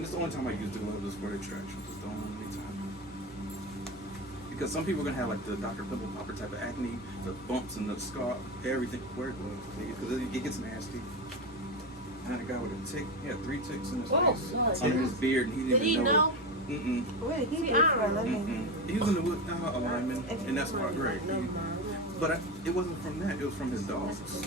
And it's the only time I use the gloves is for extractions. It's the only time. Because some people are going to have like the Dr. Pimple Popper type of acne, the bumps in the scalp, everything. Wear gloves, because it gets nasty. I had a guy with a tick. He had 3 ticks in his face, under his beard, and he didn't even know. What did he do for a living? He was in the wood alignment, and that's not great. But it wasn't from that, it was from his dogs.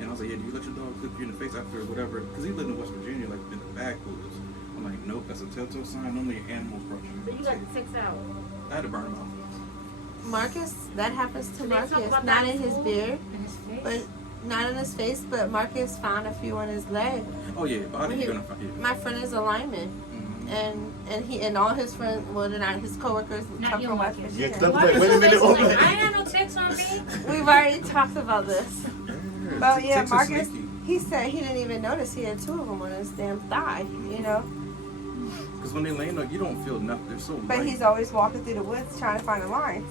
And I was like, yeah, do you let your dog clip you in the face after whatever? Because he lived in West Virginia, like in the backwoods. I'm like, nope, that's a telltale sign. Only animals brush you. But you got the ticks out. I had to burn them out. Marcus, that happens to Marcus. Not in his beard, but not in his face. But Marcus found a few on his leg. Oh yeah, body. My friend is a lineman, and he and all his friends, well, they're not his coworkers, come from West Virginia. Yeah, wait a minute. I ain't had no ticks on me. We've already talked about this. But yeah, ticks are Marcus, sneaky. he said he didn't even notice he had 2 of them on his damn thigh, you know. Because when they land on you, don't feel nothing. They're so light. But he's always walking through the woods trying to find the lines.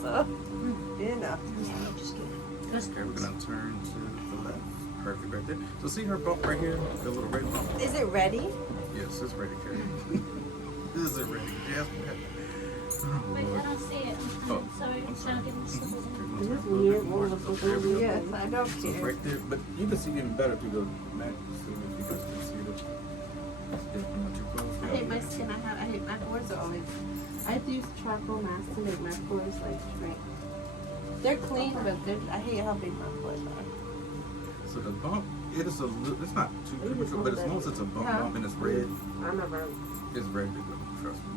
So, you know. Okay, we're going to turn to the left. Perfect right there. So see her bump right here? The little red bump? Is it ready? Yes, it's ready, Carrie. Is it ready? Yes. Wait, I don't see it. Oh, Sorry, I'm trying to get my slippers on. This is weird. Yes, I don't So care. right there, but you can see even better through the Mac. So if you guys can see it, it's not too close. I hate my skin. I hate my pores are always. I have to use charcoal mask to make my pores like shrink. They're clean, but I hate how big my pores are. So the bump, it is a little, it's not too premature, but it's most it's a bump and it's red. I'm not burnt. It's red, trust me.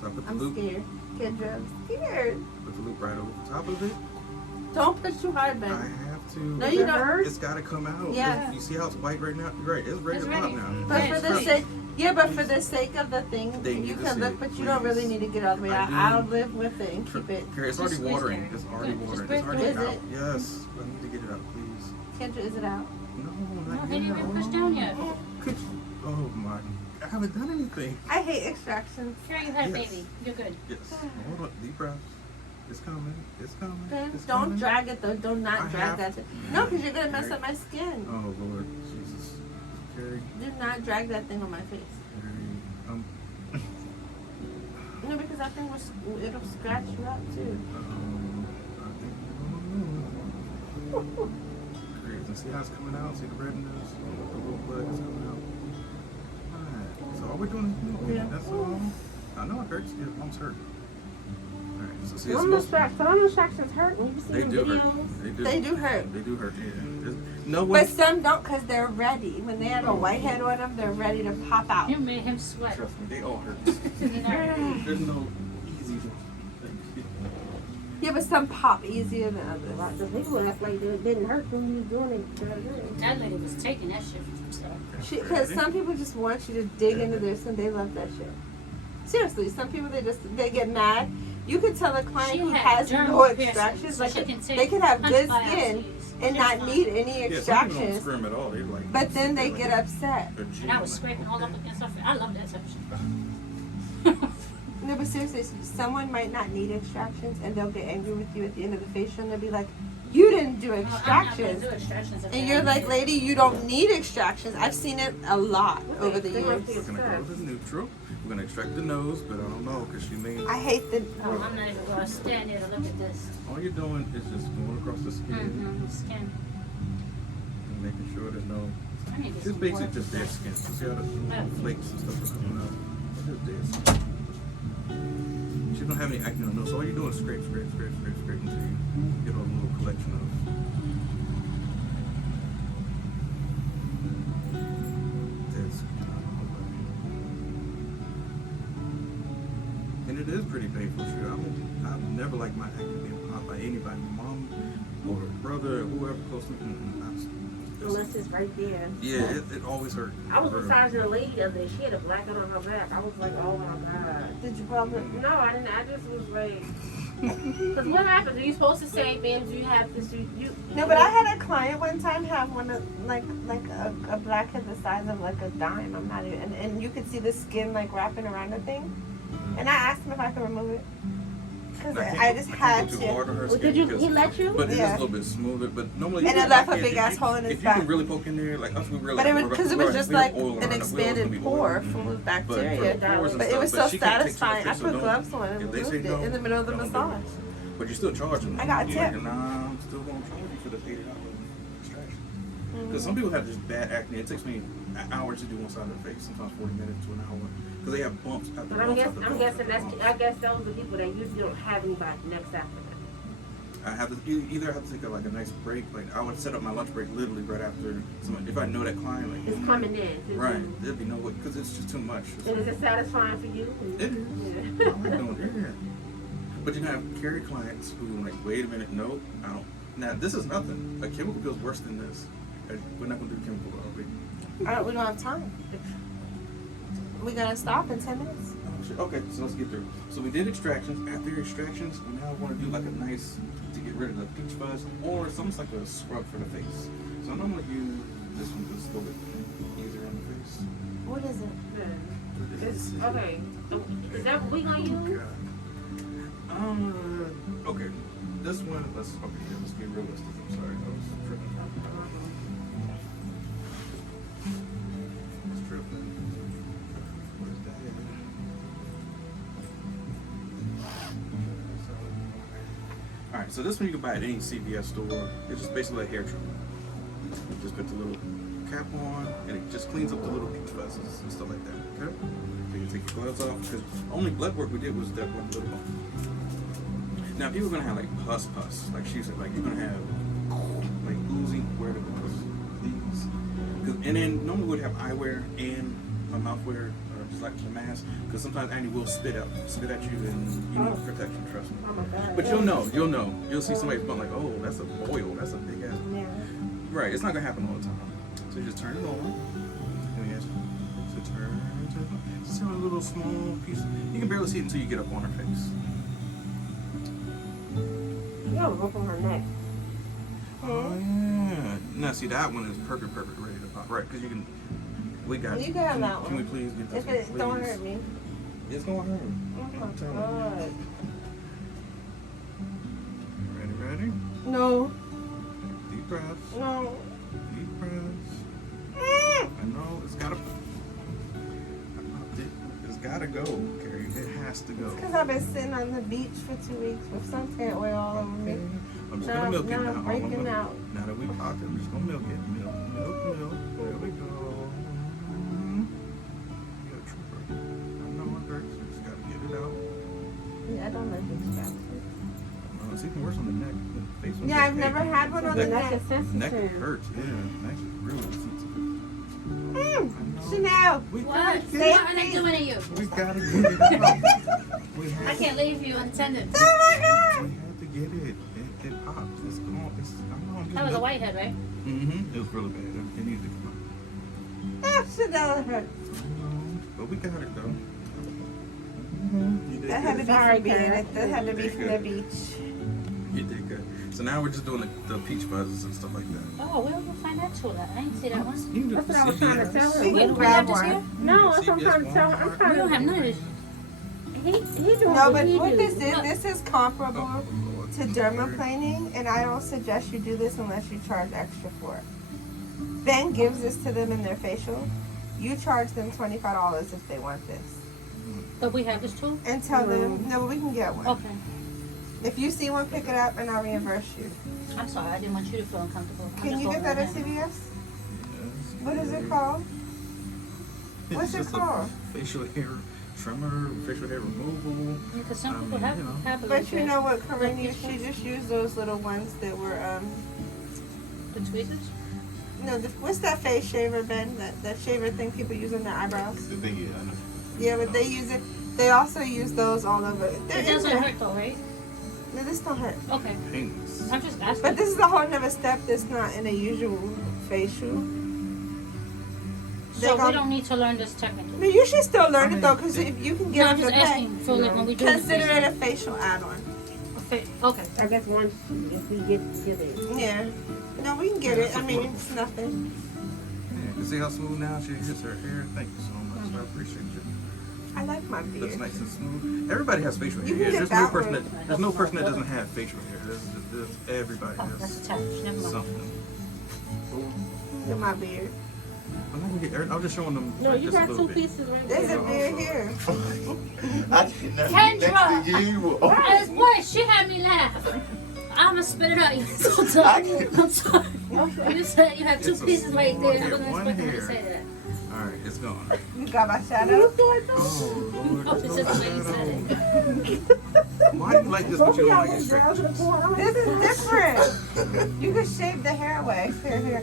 So I put the I'm loop, scared. Kendra, I'm scared. put the loop right over the top of it. Don't push too hard, I man. have to. No, you don't. It's got to come out. Yeah. You see how it's white right now? Right, it's ready to pop now. But for the sake, but for the sake of the thing, They you need to can see look, it, but you don't really please. need to get all the way I out. do. I'll live with it and keep it. Carrie, it's already Just squeeze watering. there. It's already Good. watering. Just It's already Is out. it? Yes. I need to get it out, please. Kendra, is it out? No, No, not they didn't yet. even push down yet. Could you? Oh my! I haven't done anything. I hate extractions. Here, you had a Yes. baby. You're good. Yes. Hold on. Deep breaths. It's coming. It's coming. Ben, It's don't coming. drag it though. Do not I drag have that thing. No, because you're gonna mess up my skin. Oh Lord, Jesus, Carrie, Do not drag that thing on my face. Carrie, No, because that thing it'll scratch you up too. I think. Great. See how it's coming out? See the redness? The little blood is coming out. Alright. So all we're doing is milking. Yeah. That's all. I know it hurts. Your mom's hurt. Alright. So see, it's Some extractions hurt. You see they them do videos? hurt. They do hurt. They do hurt. Yeah. There's no way. But some don't because they're ready. When they have a whitehead on them, they're ready to pop out. You made him sweat. Trust me, they all hurt. You know? There's no easy. Yeah, but some pop easier than others. The people act like it didn't hurt when you doing it. That lady was taking that shit for himself. Because some people just want you to dig into this and they love that shit. Seriously, some people they get mad. You could tell a client She who had has dermal no piercings, extractions, so like she can take they could have good punch skin biopsies. and Just not fine. need any Yeah, some people don't extractions. scream at all. They like. But then they get upset. And I was scraping all up against her face. I love that type of shit. No, but seriously, someone might not need extractions and they'll get angry with you at the end of the facial and they'll be like, you didn't do I'm not extractions. gonna do extractions if And they you're have like, to. lady, you don't need extractions. I've seen it a lot over the years. We're gonna go to neutral. We're gonna extract the nose, but I don't know because she may. I hate the. Oh, I'm not even going to stand there to look at this. All you're doing is just going across the skin Mm-hmm. Skin. and making sure there's no. I need It's this basically more. just dead skin. So see how the flakes and stuff are coming out. It's just dead skin. She don't have any acne on the nose. So all you're doing is scrape until you get a little collection of. Dead skin. And it is pretty painful. Sure, I've never liked my acne being popped by anybody, my mom or brother or whoever close to me. Unless it's right there. Yeah, it always hurt. I was massaging a lady the other day. She had a blackout on her back. I was like, oh my god. Did you probably? No, I didn't. I just was like, because what happens? Are you supposed to say, "Ma'am, do you have this?" You No, but I had a client one time have one of like a blackhead the size of like a dime. I'm not even, and you could see the skin like wrapping around the thing. And I asked him if I could remove it. Because And I just had go too to. hard on her Well, skin did you? because- He let you? But it is Yeah. a little bit smoother. But normally, And it if left I a can- big if ass you- hole in his If you back. can really poke in there, like us, we really. But it was like, because it we was had- just we had like oil on an our- we always gonna expanded be pore oil. full of But for bacteria. the pores and But it stuff, was but so she can't take too much satisfying. I risk, so put don't- gloves on and if they moved say it no, in the middle of the don't do it. massage. But you're still charging them. I got a You're like, tip. nah, I'm still gonna charge you for this $80 extraction. Because some people have just bad acne. It takes me an hour to do one side of the face, sometimes 40 minutes to an hour. Because they have bumps after But bumps after I'm bumps guessing after bumps. I guess those are people that usually don't have anybody next after them. I have to either have to take like a nice break. Like I would set up my lunch break literally right after someone. If I know that client, like It's coming in. right, there'd be no way because it's just too much. And is it satisfying for you? It is. Yeah. I like doing it. Yeah. But you can have carry clients who like, wait a minute, no, I don't. Now this is nothing. A chemical feels worse than this. We're not gonna do chemical, are we? We don't have time. We gotta stop in 10 minutes. Oh, shit. Okay, so let's get through. So we did extractions. After extractions, we now want to do like a nice to get rid of the peach fuzz, or it's almost like a scrub for the face. So I normally use this one because it's a little bit easier on the face. What is it? It's, okay. Is that what we gonna use? Okay. This one, let's be realistic. I'm sorry, I was tripping. What is that? Alright, so this one you can buy at any CVS store. It's just basically a hair trimmer. You just put the little cap on and it just cleans up the little peach fuzzes and stuff like that. Okay? So you take your gloves off because only blood work we did was that one little bump. Now people are gonna have like pus, like she said, like you're gonna have like oozing where the pus leaves. And then normally we'd have eyewear and a mouthwear, or just like the mask, because sometimes Andy will spit at you, and you need protection. Trust me. Oh my God. But you'll see somebody's butt like, oh, that's a boil, that's a big ass. Yeah. Right, it's not gonna happen all the time. So you just turn it on. And yes, so turn. Just have a little small piece. You can barely see it until you get up on her face. You got a rope on her neck. Oh yeah. Now see that one is perfect, ready to pop. Right, because you can. We got. You can have that Can we one. please get this? If it one, don't please? hurt me. It's gonna hurt. Oh I'm my telling God. you. Ready? No. Deep breaths. No. Deep breaths. I know it's gotta. I popped it. It's gotta go, Carrie. It has to go. Because I've been sitting on the beach for 2 weeks with suntan oil all over me. I'm just Now, gonna milk it now now. I'm breaking out. Now that we popped it, I'm just gonna milk it. Milk. There we go. You're a trooper. I know it hurts. You just gotta get it out. Yeah, I don't like this strap. It's even worse on the neck. The face one's Yeah, I've okay. never had one on the Neck neck. is Neck sensitive. hurts. Yeah, neck is really sensitive. Chanel. We What? gotta What get are they doing to you? We gotta get it out. We I have can't leave you untended. Oh my God. We have to get it. It pops. It's gone. That was a whitehead, right? Mm-hmm. It was really bad. It needed to come Oh, Chanel hurt. out. But we got it though. You did That had to good. be Sorry, from being girl. it. That had to be from the beach. You did good. So now we're just doing the peach fuzzes and stuff like that. Oh, where did you find that tool at? I didn't see that one. You can do That's what I was trying to tell her. We We can don't grab have this one. here? No, that's what I'm trying to tell her. I'm We trying don't have to. none of this. He doing No, what but he what do. this is comparable Oh, Lord. to dermaplaning, and I don't suggest you do this unless you charge extra for it. Ben gives this to them in their facial. You charge them $25 if they want this. But we have this tool? And tell them, no, we can get one. Okay. If you see one, pick it up and I'll reimburse you. I'm sorry, I didn't want you to feel uncomfortable. I'm Can just you get over that at it. CVS? Yes. What is it called? It's What's it just a called? facial hair trimmer, facial hair removal. Because some I people mean, have, you know. have a But little you bit. know what Corinne used? She just used those little ones that were, The tweezers? no, what's that face shaver, Ben? That shaver thing people use on their eyebrows? The thing, yeah, I know. Yeah, but they use it. They also use those all over. They're It in doesn't there. hurt though, right? No, this don't hurt. Okay. Painless. I'm just asking. But this is a whole nother step that's not in a usual facial. so they're we gonna- don't need to learn this technically. No, you should still learn I it though, mean, because if you can No, get I'm it just to pay, asking for like when we do consider the it a facial add-on. Okay. I guess once if we get it. Yeah. No, we can get it. I mean, it's nothing. Yeah, you see how smooth now she hits her hair? Thank you so much. I appreciate you. I like my That's beard. nice and smooth. Everybody has facial hair. You can Yeah, get there's that no person way. that doesn't have facial hair. Everybody Oh, that's has attached. Never mind. something. Look at my beard. I'm not gonna get. I'm just showing them. No, like, you just a got little two bit. pieces right There's there. a beard here. I did not Kendra! next to you. Oh, It's worse. She had me laugh. I'ma spit it out. You're so sorry. I'm sorry. You said you had two It's a pieces right small there. I hair, wasn't one expecting you to hair. say that. All right, it's gone. You got my shadow? Oh Lord, Oh, there's it's no just the way you shadow. said it. Why do you like this, but you don't like it straight? This is different. You can shave the hair away. Here.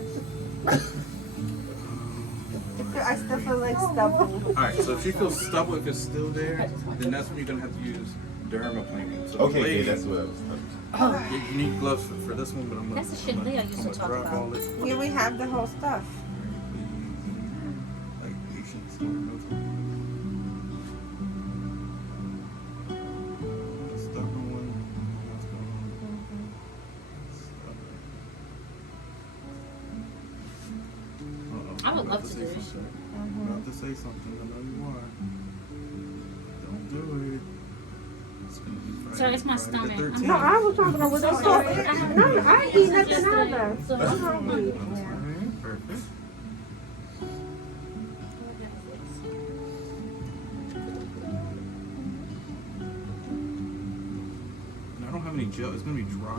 I still feel like stubble. All right, so if she feels stubble, if it's still there, then that's when you're gonna have to use Dermaplaning. So okay, blade, yeah, that's what I was talking Oh, you need gloves for this one, but I'm gonna. That's the shit Leah used to talk about. All it. Yeah, we have the whole stuff. Like patience, no stubborn one. What's going on? Uh-oh, I would I'm love about to say do this. something. I'm about to say something. I know you are. Don't do it. It's gonna be Friday, So it's my Friday the stomach. 13th. No, I was talking about what so they sorry. said. I haven't No, I ain't eat nothing either. So I'm hungry. Alright, perfect. And I don't have any gel. It's gonna be dry.